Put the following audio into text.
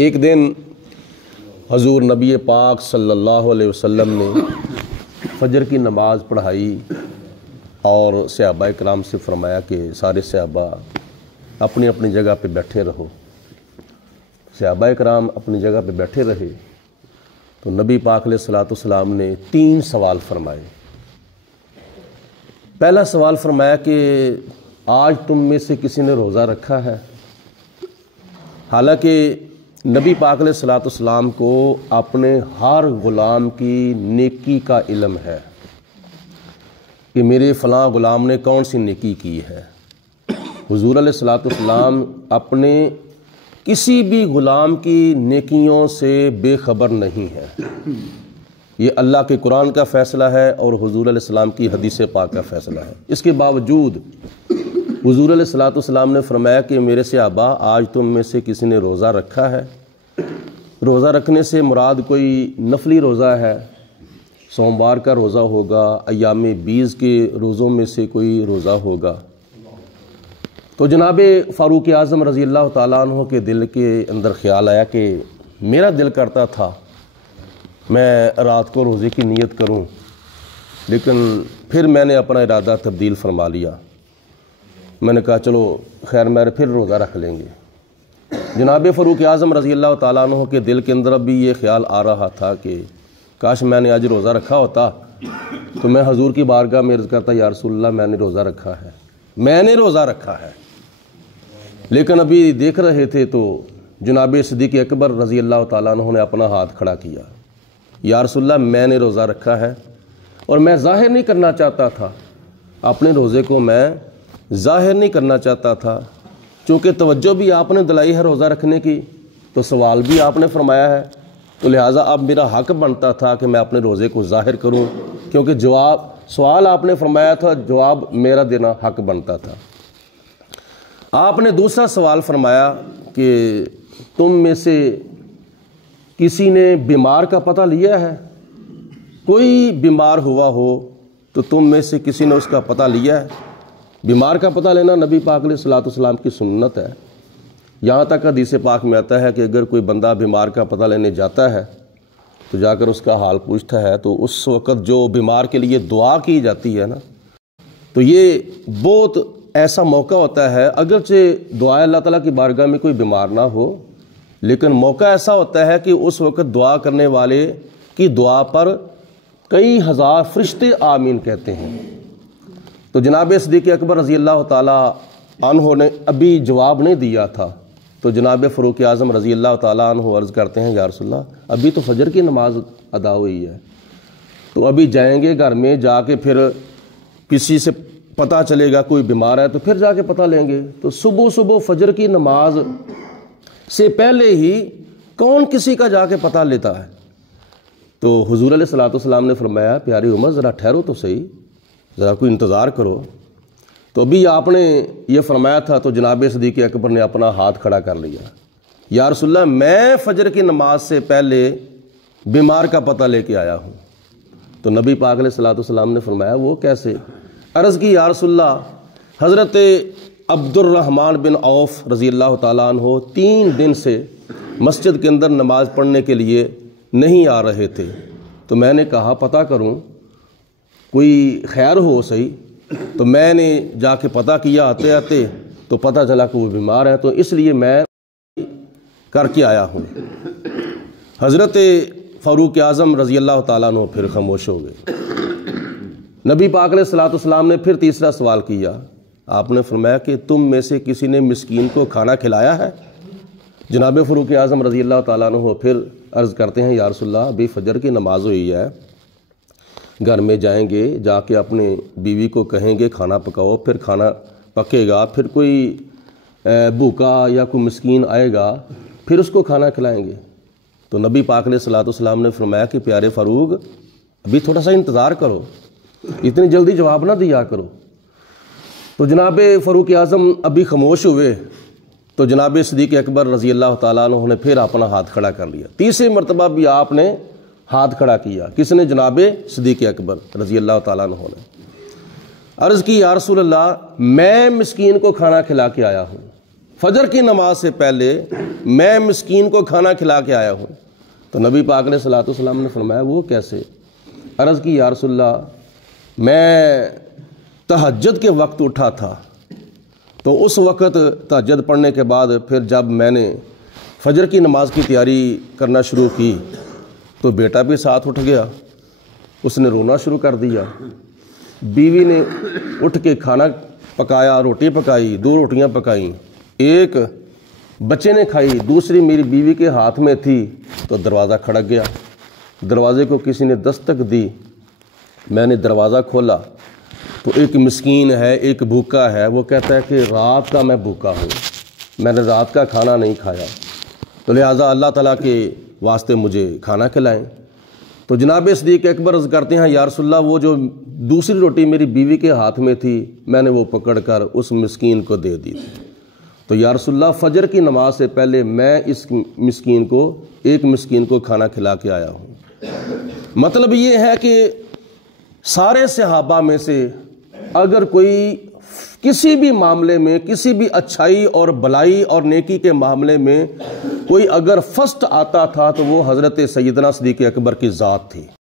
ایک دن حضور نبی پاک صلی اللہ علیہ وسلم نے فجر کی نماز پڑھائی اور صحابہ کرام سے فرمایا کہ سارے صحابہ اپنی اپنی جگہ پہ بیٹھے رہو۔ صحابہ کرام اپنی جگہ پہ بیٹھے رہے تو نبی پاک علیہ الصلوۃ والسلام نے 3 سوال فرمائے۔ پہلا سوال فرمایا کہ آج تم میں سے کسی نے روزہ رکھا ہے؟ حالانکہ نبی پاک علیہ الصلوۃ والسلام کو اپنے ہر غلام کی نیکی کا علم ہے کہ میرے فلاں غلام نے کون سی نیکی کی ہے۔ حضور علیہ الصلوۃ والسلام اپنے کسی بھی غلام کی نیکیوں سے بے خبر نہیں ہے۔ یہ اللہ کے قرآن کا فیصلہ ہے اور حضور علیہ السلام کی حدیث پاک کا فیصلہ ہے۔ اس کے باوجود حضور علیہ الصلوۃ والسلام نے فرمایا کہ میرے صحابہ آج تم میں سے کسی نے روزہ رکھا ہے؟ روزہ رکھنے سے مراد کوئی نفلی روزہ ہے، سوموار کا روزہ ہوگا، ایام بیز کے روزوں میں سے کوئی روزہ ہوگا۔ تو جناب فاروق اعظم رضی اللہ تعالیٰ عنہ کے دل کے اندر خیال آیا کہ میرا دل کرتا تھا میں رات کو روزے کی نیت کروں، لیکن پھر میں نے اپنا ارادہ تبدیل فرما لیا۔ میں نے کہا چلو خیر میرے پھر روزہ رکھ لیں گے۔ جناب فاروق اعظم رضی اللہ تعالیٰ عنہ کے دل کے اندر بھی یہ خیال آ رہا تھا کہ کاش میں نے آج روزہ رکھا ہوتا تو میں حضور کی بارگاہ میں عرض کرتا یا رسول اللہ میں نے روزہ رکھا ہے، میں نے روزہ رکھا ہے۔ لیکن ابھی دیکھ رہے تھے تو جناب صدیق اکبر رضی اللہ تعالیٰ عنہ نے اپنا ہاتھ کھڑا کیا، یا رسول اللہ میں نے روزہ رکھا ہے، اور میں ظاہر نہیں کرنا چاہتا تھا، اپنے روزے کو میں ظاہر نہیں کرنا چاہتا تھا، چونکہ توجہ بھی آپ نے دلائی ہے روزہ رکھنے کی تو سوال بھی آپ نے فرمایا ہے، تو لہٰذا اب میرا حق بنتا تھا کہ میں اپنے روزے کو ظاہر کروں، کیونکہ سوال آپ نے فرمایا تھا، جواب میرا دینا حق بنتا تھا۔ آپ نے دوسرا سوال فرمایا کہ تم میں سے کسی نے بیمار کا پتہ لیا ہے؟ کوئی بیمار ہوا ہو تو تم میں سے کسی نے اس کا پتہ لیا ہے؟ بیمار کا پتہ لینا نبی پاک علیہ الصلوۃ والسلام کی سنت ہے۔ یہاں تک حدیث پاک میں آتا ہے کہ اگر کوئی بندہ بیمار کا پتہ لینے جاتا ہے تو جا کر اس کا حال پوچھتا ہے تو اس وقت جو بیمار کے لیے دعا کی جاتی ہے نا، تو یہ بہت ایسا موقع ہوتا ہے، اگرچہ دعا اللہ تعالیٰ کی بارگاہ میں کوئی بیمار نہ ہو، لیکن موقع ایسا ہوتا ہے کہ اس وقت دعا کرنے والے کی دعا پر کئی ہزار فرشتے آمین کہتے ہیں۔ تو جناب صدیق اکبر رضی اللہ تعالیٰ عنہ نے ابھی جواب نہیں دیا تھا، تو جناب فاروق اعظم رضی اللہ تعالیٰ عنہ عرض کرتے ہیں یا رسول اللہ ابھی تو فجر کی نماز ادا ہوئی ہے، تو ابھی جائیں گے گھر میں، جا کے پھر کسی سے پتہ چلے گا کوئی بیمار ہے تو پھر جا کے پتہ لیں گے۔ تو صبح فجر کی نماز سے پہلے ہی کون کسی کا جا کے پتہ لیتا ہے؟ تو حضور علیہ الصلوۃ والسلام نے فرمایا پیاری عمر ذرا ٹھہرو تو صحیح، ذرا کوئی انتظار کرو۔ تو ابھی آپ نے یہ فرمایا تھا تو جناب صدیق اکبر نے اپنا ہاتھ کھڑا کر لیا، یا رسول اللہ میں فجر کی نماز سے پہلے بیمار کا پتہ لے کے آیا ہوں۔ تو نبی پاک علیہ الصلوۃ والسلام نے فرمایا وہ کیسے؟ عرض کی یا رسول اللہ حضرت عبد الرحمن بن عوف رضی اللہ تعالیٰ عنہ 3 دن سے مسجد کے اندر نماز پڑھنے کے لیے نہیں آ رہے تھے، تو میں نے کہا پتہ کروں کوئی خیر ہو صحیح، تو میں نے جا کے پتہ کیا آتے آتے تو پتہ چلا کہ وہ بیمار ہے، تو اس لیے میں کر کے آیا ہوں۔ حضرت فاروق اعظم رضی اللہ تعالیٰ عنہ پھر خاموش ہو گئے۔ نبی پاک علیہ الصلوۃ والسلام نے پھر تیسرا سوال کیا، آپ نے فرمایا کہ تم میں سے کسی نے مسکین کو کھانا کھلایا ہے؟ جناب فاروق اعظم رضی اللہ تعالیٰ عنہ پھر عرض کرتے ہیں یا رسول اللہ ابھی فجر کی نماز ہوئی ہے، گھر میں جائیں گے، جا کے اپنے بیوی کو کہیں گے کھانا پکاؤ، پھر کھانا پکے گا، پھر کوئی بھوکا یا کوئی مسکین آئے گا پھر اس کو کھانا کھلائیں گے۔ تو نبی پاک علیہ الصلوۃ والسلام نے فرمایا کہ پیارے فاروق ابھی تھوڑا سا انتظار کرو، اتنی جلدی جواب نہ دیا کرو۔ تو جناب فاروق اعظم ابھی خاموش ہوئے تو جناب صدیق اکبر رضی اللہ تعالیٰ عنہ نے پھر اپنا ہاتھ کھڑا کر لیا۔ تیسری مرتبہ بھی آپ نے ہاتھ کھڑا کیا، کس نے؟ جناب صدیق اکبر رضی اللہ تعالیٰ عنہ نے۔ عرض کی یا رسول اللہ میں مسکین کو کھانا کھلا کے آیا ہوں۔ فجر کی نماز سے پہلے میں مسکین کو کھانا کھلا کے آیا ہوں۔ تو نبی پاک علیہ الصلوۃ والسلام نے فرمایا وہ کیسے؟ عرض کی یا رسول اللہ میں تہجد کے وقت اٹھا تھا، تو اس وقت تہجد پڑھنے کے بعد پھر جب میں نے فجر کی نماز کی تیاری کرنا شروع کی تو بیٹا بھی ساتھ اٹھ گیا، اس نے رونا شروع کر دیا۔ بیوی نے اٹھ کے کھانا پکایا، روٹی پکائی، 2 روٹیاں پکائیں، ایک بچے نے کھائی، دوسری میری بیوی کے ہاتھ میں تھی تو دروازہ کھڑک گیا۔ دروازے کو کسی نے دستک دی، میں نے دروازہ کھولا تو ایک مسکین ہے، ایک بھوکا ہے، وہ کہتا ہے کہ رات کا میں بھوکا ہوں، میں نے رات کا کھانا نہیں کھایا، تو لہٰذا اللہ تعالیٰ کے واسطے مجھے کھانا کھلائیں۔ تو جناب صدیق اکبر عرض کرتے ہیں یا رسول اللہ وہ جو دوسری روٹی میری بیوی کے ہاتھ میں تھی میں نے وہ پکڑ کر اس مسکین کو دے دی تھی۔ تو یا رسول اللہ فجر کی نماز سے پہلے میں اس مسکین کو ایک مسکین کو کھانا کھلا کے آیا ہوں۔ مطلب یہ ہے کہ سارے صحابہ میں سے اگر کوئی کسی بھی معاملے میں، کسی بھی اچھائی اور بلائی اور نیکی کے معاملے میں کوئی اگر فرسٹ آتا تھا تو وہ حضرت سیدنا صدیق اکبر کی ذات تھی۔